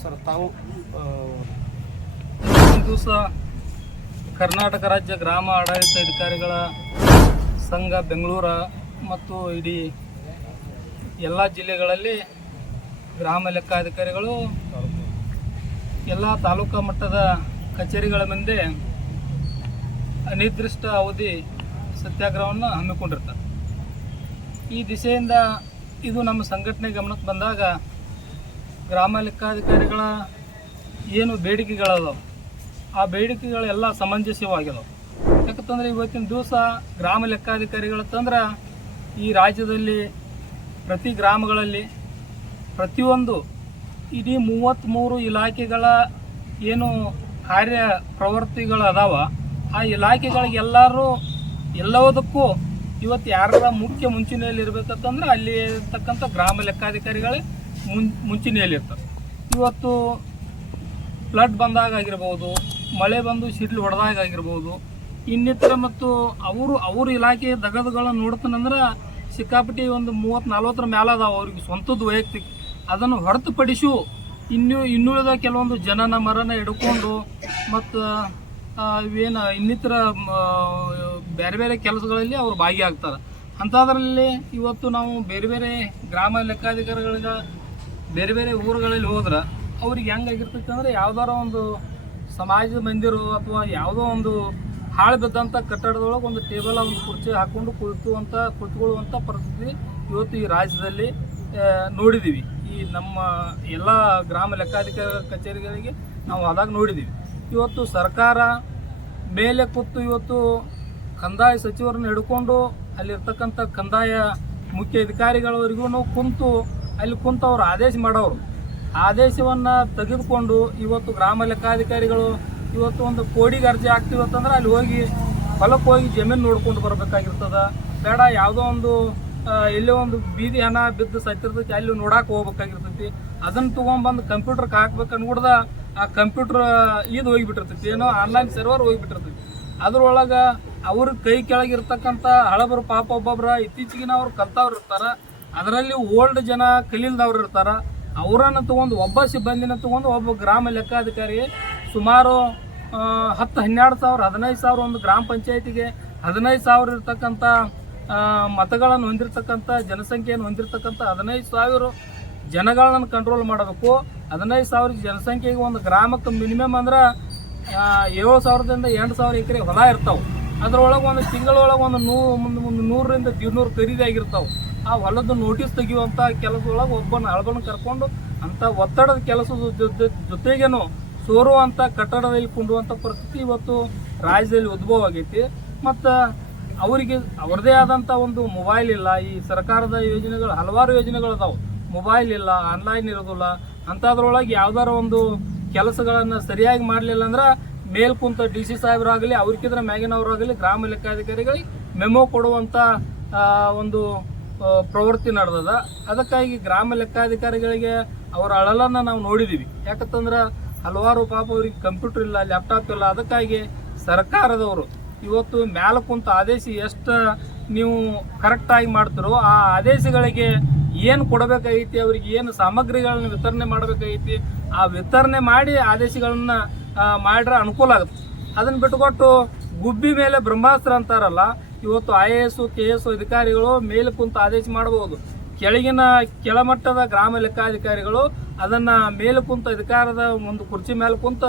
Sir, ತಾವು ದಿವಸ ಕರ್ನಾಟಕ ರಾಜ್ಯ ಗ್ರಾಮ ಆಡಳಿತ ಅಧಿಕಾರಿಗಳ ಸಂಘ ಬೆಂಗಳೂರ ಮತ್ತು ಇಡೀ ಎಲ್ಲ ಜಿಲ್ಲೆಗಳಲ್ಲಿ ಗ್ರಾಮ ಲೆಕ್ಕಾಧಿಕಾರಿಗಳು, ಎಲ್ಲ ತಾಲೂಕಾ ಮಟ್ಟದ ಕಚೇರಿಗಳ ಮುಂದೆ ಅನಿರ್ದಿಷ್ಟ ಅವಧಿ ಸತ್ಯಾಗ್ರಹವನ್ನು ಹಮ್ಮಿಕೊಂಡಿರ್ತಾರೆ. ಈ ದಿಸೆಯಿಂದ ಇದು ನಮ್ಮ ಸಂಘಟನೆ ಗಮನಕ್ಕೆ ಬಂದಾಗ ಗ್ರಾಮ ಲೆಕ್ಕಾಧಿಕಾರಿಗಳ ಏನು ಬೇಡಿಕೆಗಳದಾವ? ಆ ಬೇಡಿಕೆಗಳೆಲ್ಲ ಸಮಂಜಸವಾಗಿದಾವೆ ಯಾಕಂತಂದ್ರೆ ಇವತ್ತಿನ ದಿವಸ ಗ್ರಾಮ ಲೆಕ್ಕಾಧಿಕಾರಿಗಳ ತಂದ್ರ ಈ ರಾಜ್ಯದಲ್ಲಿ, ಪ್ರತಿ ಗ್ರಾಮಗಳಲ್ಲಿ ಪ್ರತಿಯೊಂದು ಇಡೀ ಮೂವತ್ತ್ಮೂರು ಇಲಾಖೆಗಳ ಏನು ಕಾರ್ಯ ಪ್ರವೃತ್ತಿಗಳು ಅದಾವ ಆ ಇಲಾಖೆಗಳಿಗೆಲ್ಲರೂ ಎಲ್ಲದಕ್ಕೂ ಇವತ್ತು ಯಾರ ಮುಖ್ಯ ಮುಂಚೂಣಿಯಲ್ಲಿ ಇರಬೇಕಂತಂದ್ರೆ ಅಲ್ಲಿ ಇರ್ತಕ್ಕಂಥ ಗ್ರಾಮ ಲೆಕ್ಕಾಧಿಕಾರಿಗಳೇ ಮುನ್ ಮುಂಚೂಣಿಯಲ್ಲಿರ್ತಾರೆ ಇವತ್ತು ಫ್ಲಡ್ ಬಂದಾಗ ಆಗಿರ್ಬೋದು, ಮಳೆ ಬಂದು ಸಿಡ್ಲು ಹೊಡೆದಾಗ ಆಗಿರ್ಬೋದು, ಇನ್ನಿತರ ಮತ್ತು ಅವರು, ಅವ್ರ ಇಲಾಖೆ ದಗದಗಳನ್ನು ನೋಡ್ತಾನಂದ್ರೆ ಸಿಕ್ಕಾಪಟ್ಟಿ ಒಂದು ಮೂವತ್ತು ನಲ್ವತ್ತರ ಮೇಲೆ ಅದಾವೆ ಅವ್ರಿಗೆ ಸ್ವಂತದ್ದು ವೈಯಕ್ತಿಕ. ಅದನ್ನು ಹೊರತುಪಡಿಸು ಇನ್ನು, ಇನ್ನುಳಿದ ಕೆಲವೊಂದು ಜನನ ಮರನ ಹಿಡ್ಕೊಂಡು ಮತ್ತು ಇವೇನು ಇನ್ನಿತರ ಬೇರೆ ಬೇರೆ ಕೆಲಸಗಳಲ್ಲಿ ಅವರು ಭಾಗಿಯಾಗ್ತಾರೆ. ಅಂಥದ್ರಲ್ಲಿ ಇವತ್ತು ನಾವು ಬೇರೆ ಬೇರೆ ಗ್ರಾಮ ಲೆಕ್ಕಾಧಿಕಾರಿಗಳಿಗೆ ಬೇರೆ ಬೇರೆ ಊರುಗಳಲ್ಲಿ ಹೋದ್ರೆ ಅವ್ರಿಗೆ ಹೆಂಗಾಗಿರ್ತೈತೆ ಅಂದರೆ ಯಾವ್ದಾರ ಒಂದು ಸಮಾಜದ ಮಂದಿರ ಅಥವಾ ಯಾವುದೋ ಒಂದು ಹಾಳು ಬಿದ್ದಂಥ ಕಟ್ಟಡದೊಳಗೆ ಒಂದು ಟೇಬಲ್ ಒಂದು ಕುರ್ಚಿ ಹಾಕೊಂಡು ಕುಳಿತುವಂಥ ಕುಳಿತುಕೊಳ್ಳುವಂಥ ಪರಿಸ್ಥಿತಿ ಇವತ್ತು ಈ ರಾಜ್ಯದಲ್ಲಿ ನೋಡಿದ್ದೀವಿ ಈ ನಮ್ಮ ಎಲ್ಲ ಗ್ರಾಮ ಲೆಕ್ಕಾಧಿಕಾರಿ ಕಚೇರಿಗಳಿಗೆ ನಾವು ಅದಾಗ ನೋಡಿದ್ದೀವಿ ಇವತ್ತು ಸರ್ಕಾರ ಮೇಲೆ ಕೂತು ಇವತ್ತು ಕಂದಾಯ ಸಚಿವರನ್ನ ಹಿಡ್ಕೊಂಡು ಅಲ್ಲಿರ್ತಕ್ಕಂಥ ಕಂದಾಯ ಮುಖ್ಯ ಅಧಿಕಾರಿಗಳವರೆಗೂ ಕುಂತು ಅಲ್ಲಿ ಕುಂತವ್ರು ಆದೇಶ ಮಾಡೋರು. ಆದೇಶವನ್ನು ತೆಗೆದುಕೊಂಡು ಇವತ್ತು ಗ್ರಾಮ ಲೆಕ್ಕಾಧಿಕಾರಿಗಳು ಇವತ್ತು ಒಂದು ಕೋಡಿಗೆ ಅರ್ಜಿ ಹಾಕ್ತಿವತ್ತಂದ್ರೆ ಅಲ್ಲಿ ಹೋಗಿ ಹೊಲಕ್ಕೆ ಹೋಗಿ ಜಮೀನು ನೋಡ್ಕೊಂಡು ಬರ್ಬೇಕಾಗಿರ್ತದ. ಬೇಡ, ಯಾವುದೋ ಒಂದು ಎಲ್ಲೋ ಒಂದು ಬೀದಿ ಹಣ ಬಿದ್ದು ಸತ್ತಿರ್ತೈತಿ, ಅಲ್ಲಿ ನೋಡಕ್ಕೆ ಹೋಗ್ಬೇಕಾಗಿರ್ತೈತಿ. ಅದನ್ನು ತೊಗೊಂಬಂದು ಕಂಪ್ಯೂಟರ್ಗೆ ಹಾಕ್ಬೇಕು ನೋಡ್ದ ಆ ಕಂಪ್ಯೂಟರ್ ಇದು ಹೋಗಿಬಿಟ್ಟಿರ್ತೈತಿ. ಏನೋ ಆನ್ಲೈನ್ ಸರ್ವರ್ ಹೋಗಿಬಿಟ್ಟಿರ್ತೈತಿ. ಅದ್ರೊಳಗೆ ಅವ್ರ ಕೈ ಕೆಳಗಿರ್ತಕ್ಕಂಥ ಹಳಬರು ಪಾಪ ಒಬ್ಬೊಬ್ರ ಇತ್ತೀಚೆಗಿನ ಅವ್ರು ಕಲ್ತವ್ರು ಇರ್ತಾರ. ಅದರಲ್ಲಿ ಓಲ್ಡ್ ಜನ ಕಲೀಲ್ದವ್ರು ಇರ್ತಾರ. ಅವರನ್ನು ತಗೊಂಡು ಒಬ್ಬ ಸಿಬ್ಬಂದಿನ ತಗೊಂಡು ಒಬ್ಬ ಗ್ರಾಮ ಲೆಕ್ಕಾಧಿಕಾರಿ ಸುಮಾರು ಹತ್ತು ಹನ್ನೆರಡು ಸಾವಿರ, ಹದಿನೈದು ಸಾವಿರ ಒಂದು ಗ್ರಾಮ ಪಂಚಾಯತಿಗೆ ಹದಿನೈದು ಸಾವಿರ ಇರ್ತಕ್ಕಂಥ ಮತಗಳನ್ನು ಹೊಂದಿರತಕ್ಕಂಥ, ಜನಸಂಖ್ಯೆಯನ್ನು ಹೊಂದಿರತಕ್ಕಂಥ ಹದಿನೈದು ಸಾವಿರ ಜನಗಳನ್ನು ಕಂಟ್ರೋಲ್ ಮಾಡಬೇಕು. ಹದಿನೈದು ಸಾವಿರ ಜನಸಂಖ್ಯೆಗೆ ಒಂದು ಗ್ರಾಮಕ್ಕೆ ಮಿನಿಮಮ್ ಅಂದ್ರೆ ಏಳು ಸಾವಿರದಿಂದ ಎಂಟು ಸಾವಿರ ಎಕರೆ ಹೊಲ ಇರ್ತಾವೆ. ಅದರೊಳಗೆ ಒಂದು ತಿಂಗಳೊಳಗೆ ಒಂದು ನೂರು ಒಂದು ನೂರರಿಂದ ಇನ್ನೂರು ಖರೀದಿ ಆಗಿರ್ತಾವೆ. ಆ ಹೊಲದ ನೋಟಿಸ್ ತೆಗೆಯುವಂಥ ಕೆಲಸದೊಳಗೆ ಒಬ್ಬನ ಅಳಬನ್ನು ಕರ್ಕೊಂಡು ಅಂಥ ಒತ್ತಡದ ಕೆಲಸದ ಜೊತೆ ಜೊತೆಗೇನು ಸೋರುವಂಥ ಕಟ್ಟಡದಲ್ಲಿ ಕುಂಡುವಂಥ ಪರಿಸ್ಥಿತಿ ಇವತ್ತು ರಾಜ್ಯದಲ್ಲಿ ಉದ್ಭವ ಆಗೈತಿ. ಮತ್ತು ಅವರಿಗೆ ಅವ್ರದ್ದೇ ಆದಂಥ ಒಂದು ಮೊಬೈಲ್ ಇಲ್ಲ. ಈ ಸರ್ಕಾರದ ಯೋಜನೆಗಳು ಹಲವಾರು ಯೋಜನೆಗಳು ಅದಾವೆ. ಮೊಬೈಲ್ ಇಲ್ಲ ಆನ್ಲೈನ್ ಇರೋದಿಲ್ಲ. ಅಂಥದ್ರೊಳಗೆ ಯಾವ್ದಾರ ಒಂದು ಕೆಲಸಗಳನ್ನು ಸರಿಯಾಗಿ ಮಾಡಲಿಲ್ಲ ಅಂದ್ರೆ ಮೇಲ್ ಕುಂತ ಡಿ ಸಿ ಸಾಹೇಬರಾಗಲಿ ಅವ್ರಿಗಿದ್ರೆ ಮ್ಯಾಗಿನವರಾಗಲಿ, ಗ್ರಾಮ ಲೆಕ್ಕಾಧಿಕಾರಿಗಳಿಗೆ ಮೆಮೊ ಕೊಡುವಂಥ ಒಂದು ಪ್ರವೃತ್ತಿ ನಡೆದದ. ಅದಕ್ಕಾಗಿ ಗ್ರಾಮ ಲೆಕ್ಕಾಧಿಕಾರಿಗಳಿಗೆ ಅವರ ಅಳಲನ್ನು ನಾವು ನೋಡಿದ್ದೀವಿ ಯಾಕಂತಂದ್ರೆ ಹಲವಾರು ಪಾಪ ಅವ್ರಿಗೆ ಕಂಪ್ಯೂಟರ್ ಇಲ್ಲ, ಲ್ಯಾಪ್ಟಾಪ್ ಇಲ್ಲ. ಅದಕ್ಕಾಗಿ ಸರ್ಕಾರದವರು ಇವತ್ತು ಮ್ಯಾಲ ಕುಂತ ಆದೇಶ ಎಷ್ಟು ನೀವು ಕರೆಕ್ಟಾಗಿ ಮಾಡ್ತಿರೋ ಆ ಆದೇಶಗಳಿಗೆ ಏನು ಕೊಡಬೇಕಾಗೈತಿ, ಅವ್ರಿಗೆ ಏನು ಸಾಮಗ್ರಿಗಳನ್ನ ವಿತರಣೆ ಮಾಡಬೇಕಾಗೈತಿ, ಆ ವಿತರಣೆ ಮಾಡಿ ಆದೇಶಗಳನ್ನ ಮಾಡ್ರೆ ಅನುಕೂಲ ಆಗುತ್ತೆ. ಅದನ್ನ ಬಿಟ್ಟುಕೊಟ್ಟು ಗುಬ್ಬಿ ಮೇಲೆ ಬ್ರಹ್ಮಾಸ್ತ್ರ ಅಂತಾರಲ್ಲ ಇವತ್ತು I A S K S ಅಧಿಕಾರಿಗಳು ಮೇಲೆ ಕುಂತು ಆದೇಶ ಮಾಡಬಹುದು. ಕೆಳಗಿನ ಕೆಳಮಟ್ಟದ ಗ್ರಾಮ ಲೆಕ್ಕಾಧಿಕಾರಿಗಳು ಅದನ್ನ ಮೇಲೆ ಕುಂತ ಅಧಿಕಾರದ ಒಂದು ಕುರ್ಚಿ ಮೇಲೆ ಕುಂತ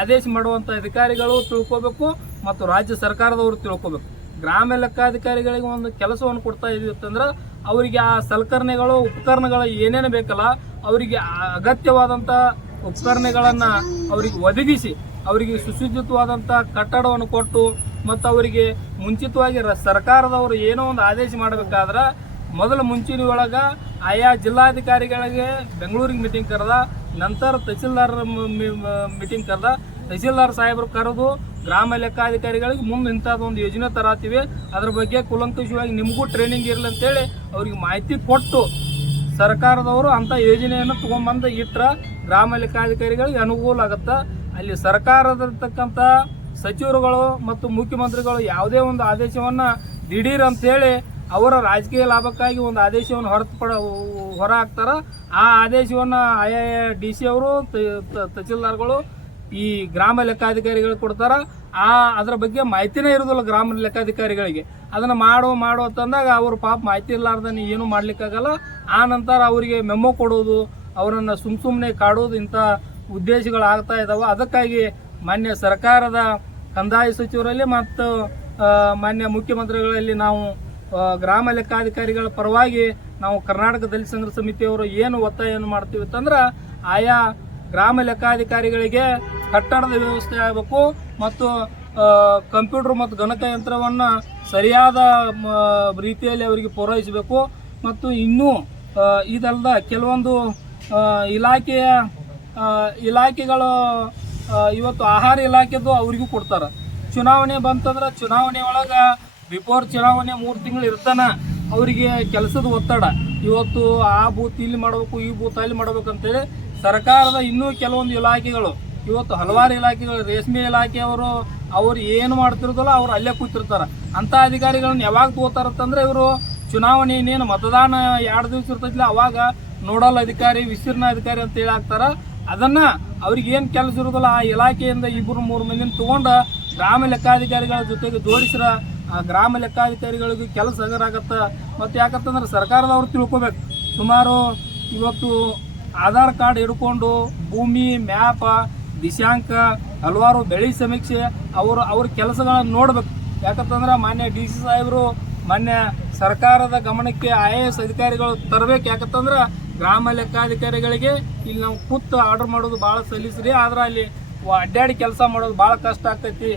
ಆದೇಶ ಮಾಡುವಂತ ಅಧಿಕಾರಿಗಳು ತಿಳ್ಕೋಬೇಕು ಮತ್ತು ರಾಜ್ಯ ಸರ್ಕಾರದವರು ತಿಳ್ಕೋಬೇಕು. ಗ್ರಾಮ ಲೆಕ್ಕಾಧಿಕಾರಿಗಳಿಗೆ ಒಂದು ಕೆಲಸವನ್ನು ಕೊಡ್ತಾ ಇದೀವಿ ಅಂತಂದ್ರೆ ಅವರಿಗೆ ಆ ಸಲಕರಣೆಗಳು, ಉಪಕರಣಗಳು ಏನೇನು ಬೇಕಲ್ಲ ಅವರಿಗೆ ಅಗತ್ಯವಾದಂತ ಉಪಕರಣಗಳನ್ನ ಅವರಿಗೆ ಒದಗಿಸಿ, ಅವರಿಗೆ ಸುಸಜ್ಜಿತವಾದಂಥ ಕಟ್ಟಡವನ್ನು ಕೊಟ್ಟು ಮತ್ತು ಅವರಿಗೆ ಮುಂಚಿತವಾಗಿ ಸರ್ಕಾರದವರು ಏನೋ ಒಂದು ಆದೇಶ ಮಾಡಬೇಕಾದ್ರೆ ಮೊದಲು ಮುಂಚಿನ ಒಳಗೆ ಆಯಾ ಜಿಲ್ಲಾಧಿಕಾರಿಗಳಿಗೆ ಬೆಂಗಳೂರಿಗೆ ಮೀಟಿಂಗ್ ಕರೆದ, ನಂತರ ತಹಸೀಲ್ದಾರ್ ಮೀಟಿಂಗ್ ಕರೆದ, ತಹಸೀಲ್ದಾರ್ ಸಾಹೇಬರು ಕರೆದು ಗ್ರಾಮ ಲೆಕ್ಕಾಧಿಕಾರಿಗಳಿಗೆ ಮುಂದೆ ಇಂಥದ್ದೊಂದು ಯೋಜನೆ ತರಾತೀವಿ. ಅದ್ರ ಬಗ್ಗೆ ಕುಲಂಕುಷವಾಗಿ ನಿಮಗೂ ಟ್ರೈನಿಂಗ್ ಇರಲಿ ಅಂತೇಳಿ ಅವ್ರಿಗೆ ಮಾಹಿತಿ ಕೊಟ್ಟು ಸರ್ಕಾರದವರು ಅಂಥ ಯೋಜನೆಯನ್ನು ತೊಗೊಂಬಂದು ಇಟ್ರೆ ಗ್ರಾಮ ಲೆಕ್ಕಾಧಿಕಾರಿಗಳಿಗೆ ಅನುಕೂಲ ಆಗುತ್ತೆ. ಅಲ್ಲಿ ಸರ್ಕಾರದಿರ್ತಕ್ಕಂಥ ಸಚಿವರುಗಳು ಮತ್ತು ಮುಖ್ಯಮಂತ್ರಿಗಳು ಯಾವುದೇ ಒಂದು ಆದೇಶವನ್ನ ದಿಢೀರ್ ಅಂತೇಳಿ ಅವರ ರಾಜಕೀಯ ಲಾಭಕ್ಕಾಗಿ ಒಂದು ಆದೇಶವನ್ನು ಹೊರತುಪಡ ಹೊರ ಹಾಕ್ತಾರೆ ಆ ಆದೇಶವನ್ನು ಆಯಾ ಡಿ ಸಿ ಅವರು ತಹಸೀಲ್ದಾರ್ಗಳು, ಈ ಗ್ರಾಮ ಲೆಕ್ಕಾಧಿಕಾರಿಗಳಿಗೆ ಕೊಡ್ತಾರ. ಆ ಅದರ ಬಗ್ಗೆ ಮಾಹಿತಿನೇ ಇರೋದಿಲ್ಲ ಗ್ರಾಮ ಲೆಕ್ಕಾಧಿಕಾರಿಗಳಿಗೆ. ಅದನ್ನು ಮಾಡು ಮಾಡು ಅಂತಂದಾಗ ಅವರು ಪಾಪ ಮಾಹಿತಿ ಇರಲಾರ್ದನ್ನು ಏನು ಮಾಡಲಿಕ್ಕಾಗಲ್ಲ. ಆ ನಂತರ ಅವರಿಗೆ ಮೆಮೊ ಕೊಡೋದು, ಅವರನ್ನು ಸುಮ್ಮ ಸುಮ್ಮನೆ ಕಾಡೋದು ಇಂಥ ಉದ್ದೇಶಗಳು ಆಗ್ತಾ ಇದಾವೆ. ಅದಕ್ಕಾಗಿ ಮಾನ್ಯ ಸರ್ಕಾರದ ಕಂದಾಯ ಸಚಿವರಲ್ಲಿ ಮತ್ತು ಮಾನ್ಯ ಮುಖ್ಯಮಂತ್ರಿಗಳಲ್ಲಿ ನಾವು ಗ್ರಾಮ ಲೆಕ್ಕಾಧಿಕಾರಿಗಳ ಪರವಾಗಿ ನಾವು ಕರ್ನಾಟಕ ದಲಿತ ಸಂಘ ಸಮಿತಿಯವರು ಏನು ಒತ್ತಾಯವನ್ನು ಮಾಡ್ತೀವಿ ಅಂತಂದ್ರೆ ಆಯಾ ಗ್ರಾಮ ಲೆಕ್ಕಾಧಿಕಾರಿಗಳಿಗೆ ಕಟ್ಟಡದ ವ್ಯವಸ್ಥೆ ಆಗಬೇಕು ಮತ್ತು ಕಂಪ್ಯೂಟರ್ ಮತ್ತು ಗಣಕಯಂತ್ರವನ್ನು ಸರಿಯಾದ ರೀತಿಯಲ್ಲಿ ಅವರಿಗೆ ಪೂರೈಸಬೇಕು. ಮತ್ತು ಇನ್ನೂ ಇದಲ್ಲದ ಕೆಲವೊಂದು ಇಲಾಖೆಯ ಇಲಾಖೆಗಳು ಇವತ್ತು ಆಹಾರ ಇಲಾಖೆದು ಅವರಿಗೂ ಕೊಡ್ತಾರೆ. ಚುನಾವಣೆ ಬಂತಂದ್ರೆ ಚುನಾವಣೆ ಒಳಗೆ ಬಿಫೋರ್ ಚುನಾವಣೆ ಮೂರು ತಿಂಗಳು ಇರ್ತಾನೆ, ಅವರಿಗೆ ಕೆಲಸದ ಒತ್ತಡ. ಇವತ್ತು ಆ ಬೂತ್ ಇಲ್ಲಿ ಮಾಡಬೇಕು, ಈ ಬೂತ್ ಅಲ್ಲಿ ಮಾಡ್ಬೇಕು ಅಂತೇಳಿ ಸರ್ಕಾರದ ಇನ್ನೂ ಕೆಲವೊಂದು ಇಲಾಖೆಗಳು, ಇವತ್ತು ಹಲವಾರು ಇಲಾಖೆಗಳು, ರೇಷ್ಮೆ ಇಲಾಖೆಯವರು ಅವ್ರು ಏನು ಮಾಡ್ತಿರ್ತಲ್ಲ ಅವ್ರು ಅಲ್ಲೇ ಕೂತಿರ್ತಾರೆ. ಅಂತ ಅಧಿಕಾರಿಗಳನ್ನ ಯಾವಾಗ ತಗೋತಾರಂತಂದ್ರೆ ಇವರು ಚುನಾವಣೆ ಇನ್ನೇನು ಮತದಾನ ಎರಡು ದಿವಸ ಇರ್ತೈತಿಲ್ಲ ಅವಾಗ ನೋಡಲ್ ಅಧಿಕಾರಿ, ವಿಸ್ತೀರ್ಣ ಅಧಿಕಾರಿ ಅಂತ ಹೇಳಿ ಹಾಕ್ತಾರ. ಅದನ್ನ ಅವ್ರಿಗೆ ಏನು ಕೆಲಸ ಇರೋದಿಲ್ಲ, ಆ ಇಲಾಖೆಯಿಂದ ಇಬ್ಬರು ಮೂರು ಮಂದಿನ ತಗೊಂಡ ಗ್ರಾಮ ಲೆಕ್ಕಾಧಿಕಾರಿಗಳ ಜೊತೆಗೆ ಜೋಡಿಸ್ರ, ಆ ಗ್ರಾಮ ಲೆಕ್ಕಾಧಿಕಾರಿಗಳಿಗೂ ಕೆಲಸ ಹಗರಾಗತ್ತೆ ಮತ್ತು ಯಾಕಂತಂದ್ರೆ ಸರ್ಕಾರದವ್ರು ತಿಳ್ಕೊಬೇಕು. ಸುಮಾರು ಇವತ್ತು ಆಧಾರ್ ಕಾರ್ಡ್ ಹಿಡ್ಕೊಂಡು ಭೂಮಿ, ಮ್ಯಾಪ, ದಿಶಾಂಕ, ಹಲವಾರು ಬೆಳೆ ಸಮೀಕ್ಷೆ ಅವರು, ಅವ್ರ ಕೆಲಸಗಳನ್ನ ನೋಡ್ಬೇಕು. ಯಾಕಂತಂದ್ರೆ ಮಾನ್ಯ ಡಿ ಸಿ ಸಾಹೇಬರು, ಮಾನ್ಯ ಸರ್ಕಾರದ ಗಮನಕ್ಕೆ ಐ ಎಸ್ ಅಧಿಕಾರಿಗಳು ತರಬೇಕು. ಯಾಕಂತಂದ್ರೆ ಗ್ರಾಮ ಲೆಕ್ಕಾಧಿಕಾರಿಗಳಿಗೆ ಇಲ್ಲಿ ನಾವು ಕೂತು ಆರ್ಡರ್ ಮಾಡೋದು ಭಾಳ ಸಲೀಸ್ರಿ ಆದ್ರೆ ಅಲ್ಲಿ ಅಡ್ಡಾಡಿ ಕೆಲಸ ಮಾಡೋದು ಭಾಳ ಕಷ್ಟ ಆಗ್ತೈತಿ.